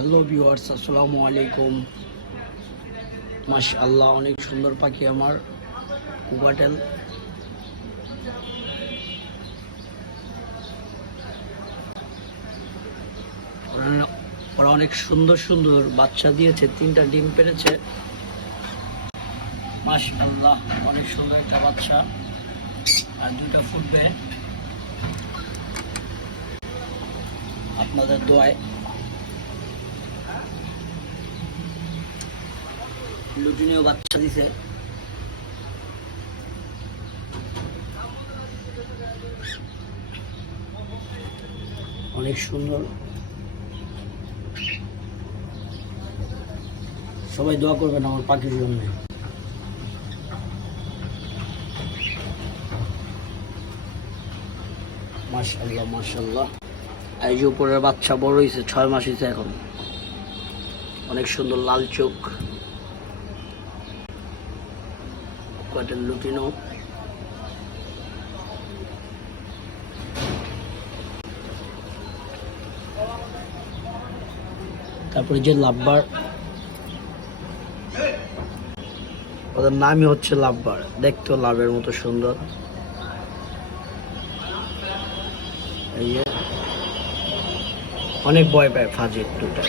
Hello viewers, আসসালামু আলাইকুম। মাশাআল্লাহ, অনেক সুন্দর পাখি আমার কোকাটেল। ওরা অনেক সুন্দর সুন্দর বাচ্চা দিয়েছে, 3টা ডিম পেরেছে। মাশাআল্লাহ, অনেক সুন্দর একটা বাচ্চা, আর 2টা ফুটবে আপনাদের দোয়ায়। লুটিনিও বাচ্চা দিছে। অনেক সুন্দর, সবাই দোয়া করবেন আমার পাখির জন্য। মাশাআল্লাহ মাশাআল্লাহ। এই যে উপরের বাচ্চা বড় হয়েছে, 6 মাস হয়েছে এখন। অনেক সুন্দর লাল চোখ, কোকাটেল লুটিনো। তারপরে যে লাভবার, ওদের নামই হচ্ছে লাভবার। দেখতেও লাভের মতো সুন্দর। এই যে অনেক ভয় পায় ফাজিল দুটো।